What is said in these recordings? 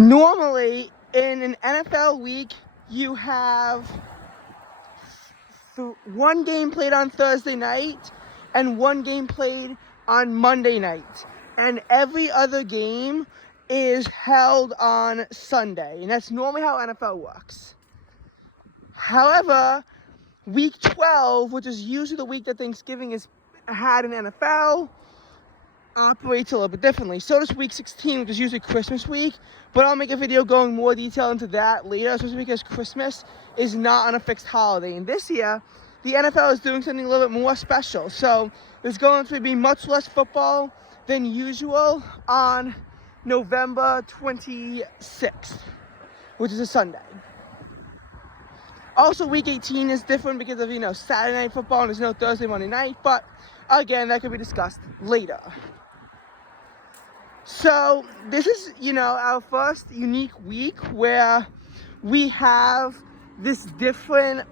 Normally, in an NFL week, you have one game played on Thursday night and one game played on Monday night. And every other game is held on Sunday. And that's normally how NFL works. However, week 12, which is usually the week that Thanksgiving is had in NFL, operates a little bit differently. So does week 16, which is usually Christmas week, but I'll make a video going more detail into that later, especially because Christmas is not on a fixed holiday. And this year, the NFL is doing something a little bit more special. So there's going to be much less football than usual on November 26th, which is a Sunday. Also, week 18 is different because of, Saturday night football and there's no Thursday, Monday night, but again, that could be discussed later. So this is, our first unique week where we have this different,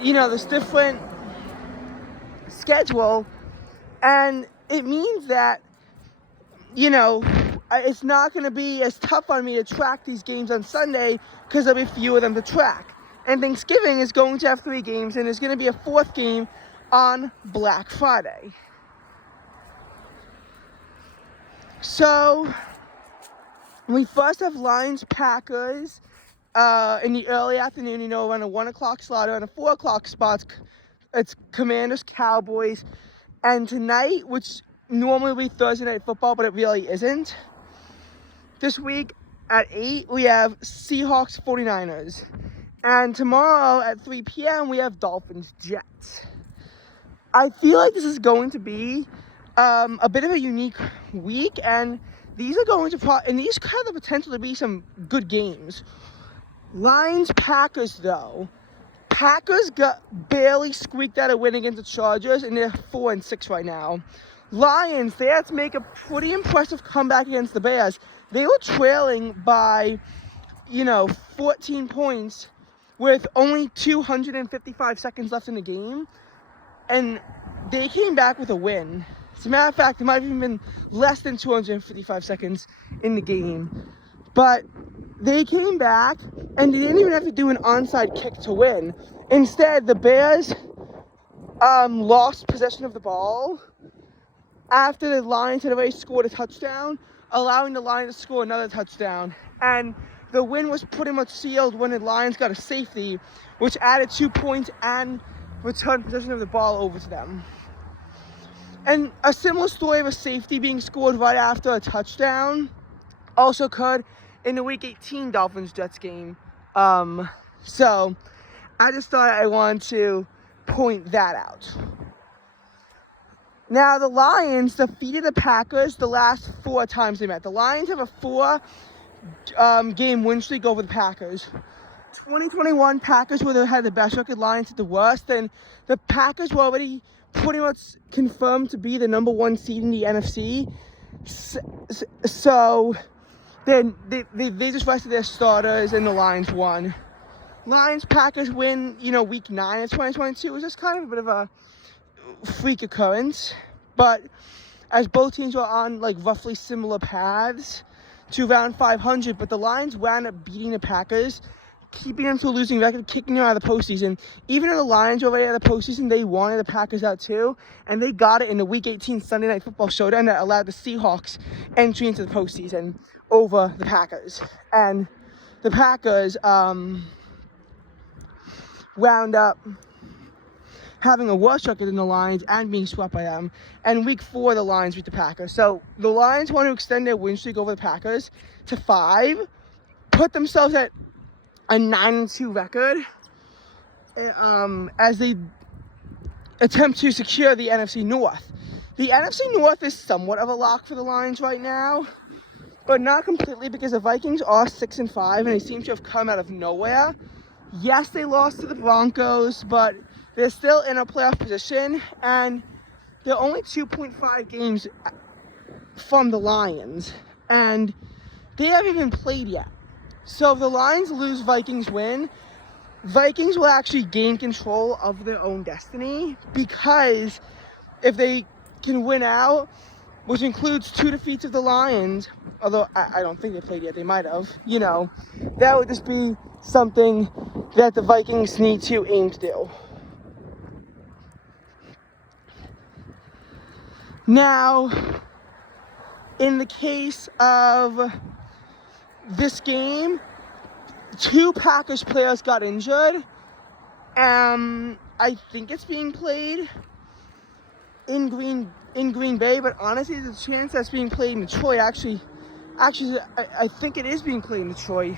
this different schedule, and it means that, it's not going to be as tough on me to track these games on Sunday because there'll be fewer of them to track. And Thanksgiving is going to have 3 games, and there's going to be a 4th game on Black Friday. So, we first have Lions-Packers in the early afternoon, around a 1 o'clock slot, around a 4 o'clock spot. It's Commanders-Cowboys. And tonight, which normally would be Thursday Night Football, but it really isn't. This week at 8, we have Seahawks-49ers. And tomorrow at 3 p.m., we have Dolphins-Jets. I feel like this is going to be a bit of a unique week, and these are going to and these have the potential to be some good games. Lions-Packers, though. Packers barely squeaked out a win against the Chargers, and they're 4-6 right now. Lions, they had to make a pretty impressive comeback against the Bears. They were trailing by, 14 points with only 255 seconds left in the game, and they came back with a win. As a matter of fact, it might have even been less than 255 seconds in the game. But they came back, and they didn't even have to do an onside kick to win. Instead, the Bears lost possession of the ball after the Lions had already scored a touchdown, allowing the Lions to score another touchdown. And the win was pretty much sealed when the Lions got a safety, which added 2 points and returned possession of the ball over to them. And a similar story of a safety being scored right after a touchdown also occurred in the Week 18 Dolphins-Jets game. So I just thought I wanted to point that out. Now, the Lions defeated the Packers the last 4 times they met. The Lions have a 4-game win streak over the Packers. 2021 Packers would have had the best record, Lions had the worst, and the Packers were already pretty much confirmed to be the number 1 seed in the NFC. So then they just rested their starters and the Lions won. Lions-Packers win, week 9 of 2022 was just kind of a bit of a freak occurrence. But as both teams were on roughly similar paths to around 500, but the Lions wound up beating the Packers, keeping them to a losing record, kicking them out of the postseason. Even though the Lions were already out of the postseason, they wanted the Packers out too, and they got it in the Week 18 Sunday Night Football showdown that allowed the Seahawks entry into the postseason over the Packers. And the Packers wound up having a worse record than the Lions and being swept by them. And week 4, the Lions beat the Packers. So the Lions want to extend their win streak over the Packers to 5, put themselves at a 9-2 record as they attempt to secure the NFC North. The NFC North is somewhat of a lock for the Lions right now, but not completely, because the Vikings are 6-5 and they seem to have come out of nowhere. Yes, they lost to the Broncos, but they're still in a playoff position, and they're only 2.5 games from the Lions, and they haven't even played yet. So if the Lions lose, Vikings win, Vikings will actually gain control of their own destiny, because if they can win out, which includes 2 defeats of the Lions, although I don't think they played yet, they might have, you know, that would just be something that the Vikings need to aim to do. Now, in the case of this game, 2 Packers players got injured. I think it's being played in Green Bay, but honestly, there's a chance that's being played in Detroit. Actually, I think it is being played in Detroit.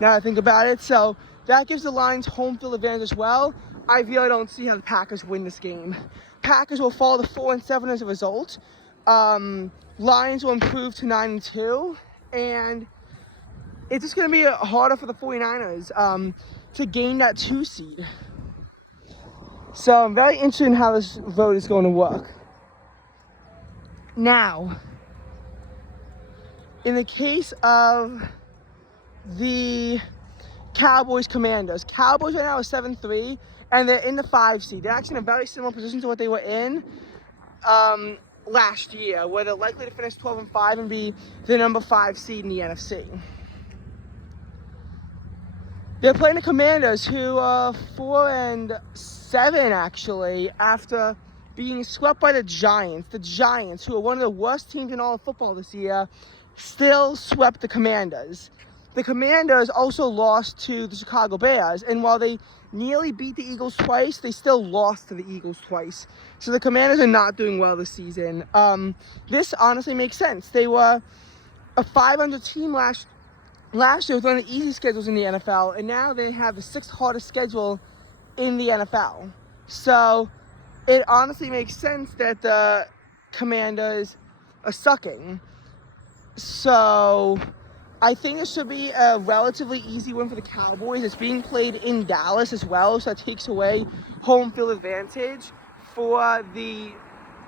Now that I think about it, so that gives the Lions home field advantage as well. I really don't see how the Packers win this game. Packers will fall to 4-7 as a result. Lions will improve to 9-2, and it's just going to be harder for the 49ers to gain that 2 seed. So I'm very interested in how this vote is going to work. Now, in the case of the Cowboys-Commanders, Cowboys right now are 7-3, and they're in the 5 seed. They're actually in a very similar position to what they were in last year, where they're likely to finish 12-5 and be the number 5 seed in the NFC. They're playing the Commanders, who are 4-7 actually, after being swept by the Giants. The Giants, who are one of the worst teams in all of football this year, still swept the Commanders. The Commanders also lost to the Chicago Bears, and while they nearly beat the Eagles twice, they still lost to the Eagles twice. So the Commanders are not doing well this season. This honestly makes sense. They were a 500 team last year with one of the easy schedules in the NFL, and now they have the 6th hardest schedule in the NFL. So it honestly makes sense that the Commanders are sucking. So I think this should be a relatively easy win for the Cowboys. It's being played in Dallas as well, so it takes away home field advantage for the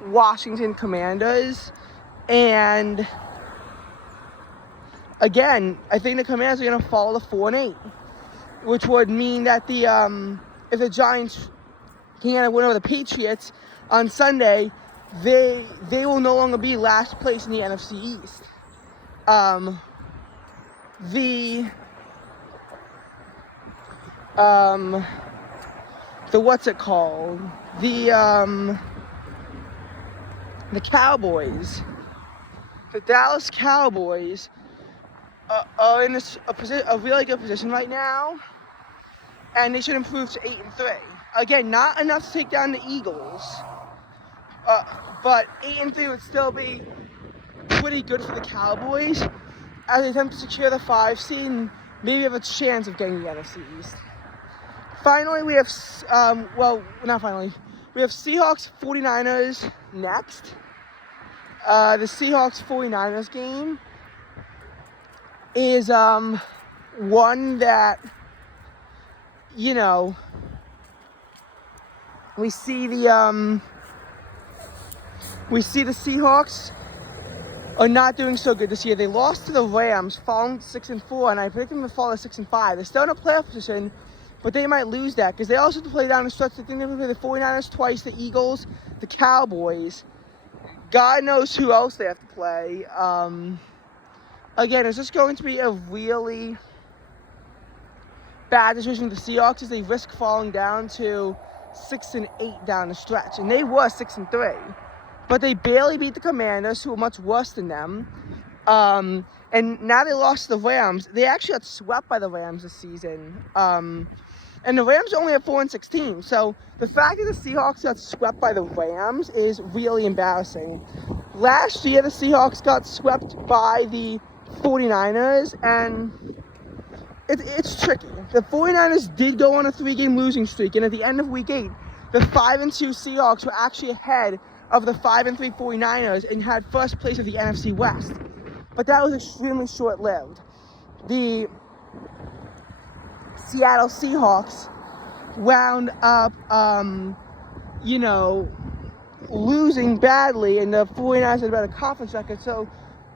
Washington Commanders. And again, I think the Commanders are going to fall to 4-8, which would mean that if the Giants can get a win over the Patriots on Sunday, they will no longer be last place in the NFC East. The what's it called? The Cowboys, the Dallas Cowboys are in a really good position right now, and they should improve to 8-3. Again, not enough to take down the Eagles, but 8-3 would still be pretty good for the Cowboys as they attempt to secure the 5 seed and maybe have a chance of getting the NFC East. Finally, we have, we have Seahawks 49ers next. The Seahawks 49ers game is one that, you know, we see the Seahawks are not doing so good this year. They lost to the Rams, falling 6-4, and I predict them to fall to 6-5. They're still in a playoff position, but they might lose that because they also have to play down the stretch. They think they're going to play the 49ers twice, the Eagles, the Cowboys. God knows who else they have to play. Again, it's just going to be a really bad decision for the Seahawks as they risk falling down to 6-8 down the stretch. And they were 6-3. But they barely beat the Commanders, who are much worse than them. And now they lost to the Rams. They actually got swept by the Rams this season. And the Rams only have 4-6 teams. So the fact that the Seahawks got swept by the Rams is really embarrassing. Last year, the Seahawks got swept by the 49ers, and it's tricky. The 49ers did go on a 3-game losing streak, and at the end of Week 8, the 5-2 Seahawks were actually ahead of the 5-3 49ers and had first place of the NFC West. But that was extremely short-lived. The Seattle Seahawks wound up, losing badly, and the 49ers had a better conference record. So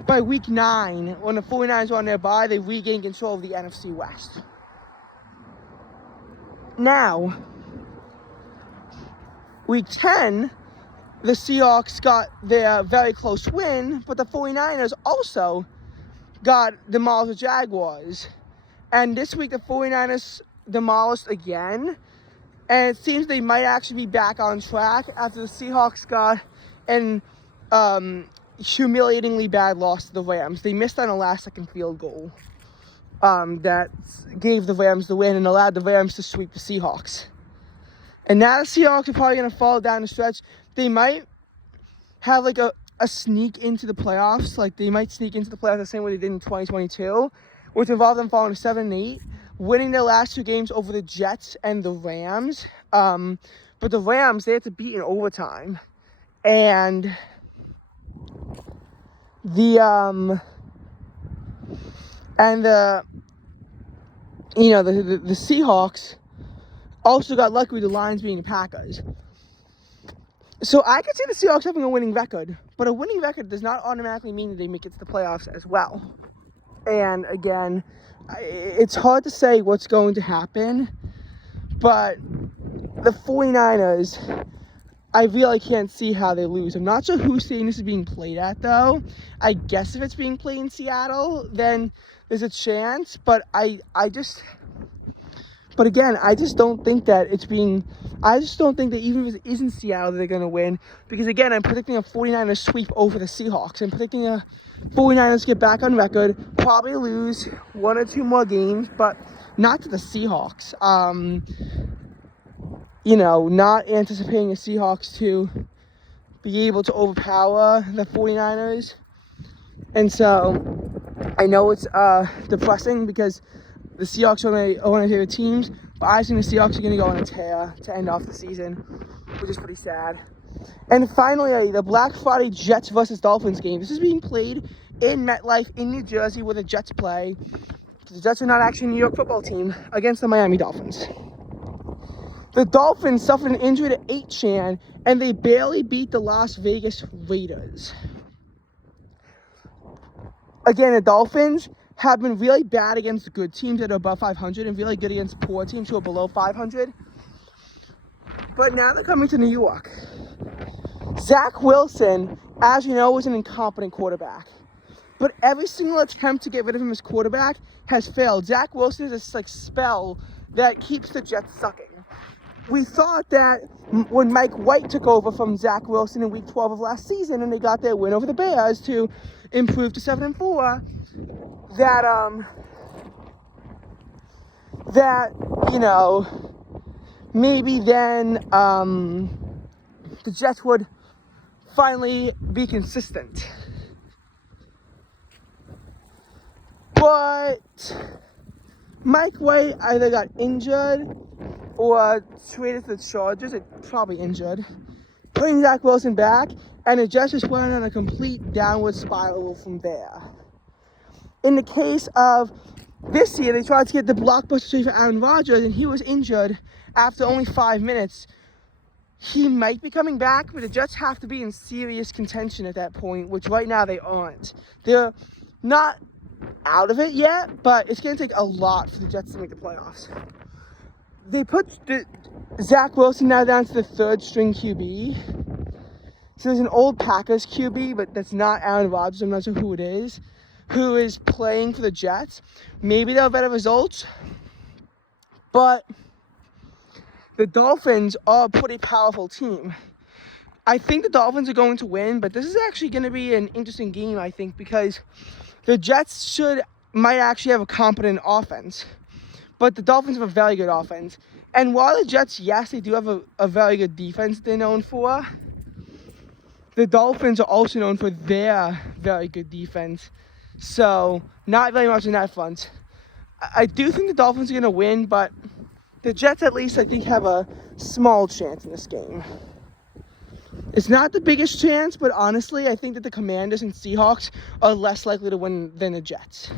by Week 9, when the 49ers were on their bye, they regained control of the NFC West. Now, Week 10, the Seahawks got their very close win, but the 49ers also got demolished the Jaguars. And this week the 49ers demolished again. And it seems they might actually be back on track after the Seahawks got an humiliatingly bad loss to the Rams. They missed on a last-second field goal that gave the Rams the win and allowed the Rams to sweep the Seahawks. And now the Seahawks are probably going to fall down the stretch. They might have like a sneak into the playoffs. Like they might sneak into the playoffs the same way they did in 2022, which involved them falling to 7-8, winning their last 2 games over the Jets and the Rams. But the Rams, they had to beat in overtime. And the Seahawks also got lucky with the Lions being the Packers. So I could see the Seahawks having a winning record, but a winning record does not automatically mean that they make it to the playoffs as well. And again, it's hard to say what's going to happen, but the 49ers, I really can't see how they lose. I'm not sure whose stadium this is being played at, though. I guess if it's being played in Seattle, then there's a chance, but But again, I just don't think that even if it isn't Seattle, they're going to win. Because again, I'm predicting a 49ers sweep over the Seahawks. I'm predicting a 49ers get back on record, probably lose 1 or 2 more games, but not to the Seahawks. Not anticipating the Seahawks to be able to overpower the 49ers. And so I know it's depressing because the Seahawks are one of their favorite teams, but I think the Seahawks are going to go on a tear to end off the season, which is pretty sad. And finally, the Black Friday Jets versus Dolphins game. This is being played in MetLife in New Jersey where the Jets play. The Jets are not actually a New York football team against the Miami Dolphins. The Dolphins suffered an injury to Achane, and they barely beat the Las Vegas Raiders. Again, the Dolphins have been really bad against good teams that are above 500 and really good against poor teams who are below 500. But now they're coming to New York. Zach Wilson, as you know, was an incompetent quarterback. But every single attempt to get rid of him as quarterback has failed. Zach Wilson is this spell that keeps the Jets sucking. We thought that when Mike White took over from Zach Wilson in Week 12 of last season and they got their win over the Bears to improve to 7-4, maybe then the Jets would finally be consistent. But Mike White either got injured or traded to the Chargers, probably injured, bring Zach Wilson back, and the Jets just went on a complete downward spiral from there. In the case of this year, they tried to get the blockbuster trade for Aaron Rodgers, and he was injured after only 5 minutes. He might be coming back, but the Jets have to be in serious contention at that point, which right now they aren't. They're not out of it yet, but it's going to take a lot for the Jets to make the playoffs. They put Zach Wilson now down to the 3rd string QB. So there's an old Packers QB, but that's not Aaron Rodgers. I'm not sure who it is, who is playing for the Jets. Maybe they'll have better results. But the Dolphins are a pretty powerful team. I think the Dolphins are going to win, but this is actually going to be an interesting game, I think, because the Jets might actually have a competent offense. But the Dolphins have a very good offense. And while the Jets, yes, they do have a very good defense they're known for, the Dolphins are also known for their very good defense. So, not very much on that front. I do think the Dolphins are going to win, but the Jets at least, I think, have a small chance in this game. It's not the biggest chance, but honestly, I think that the Commanders and Seahawks are less likely to win than the Jets.